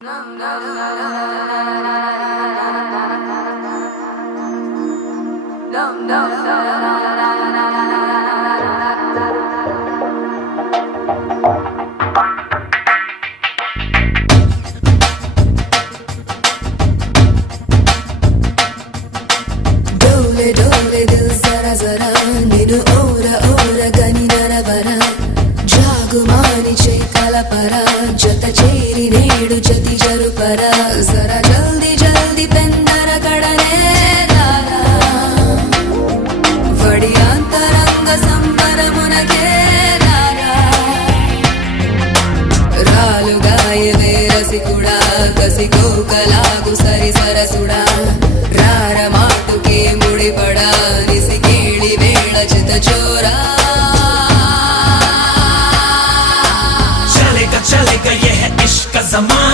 डोले डोले दिल जरा जरा निनु ओरा ओरा गनि नरवरा जागुमानि चे कलपरा जत चेरी नेडु जति जरुपरा जरा जल्दी जल्दी पेन्नर कड़ने लारा वडी अंतरंग संबरमुनके लारा रालुगायवे रसिकुडा कसिकोकलागु सरि सरसुडा रार माटुके मुडिपडा निसि केळि वेळ चित चोरा।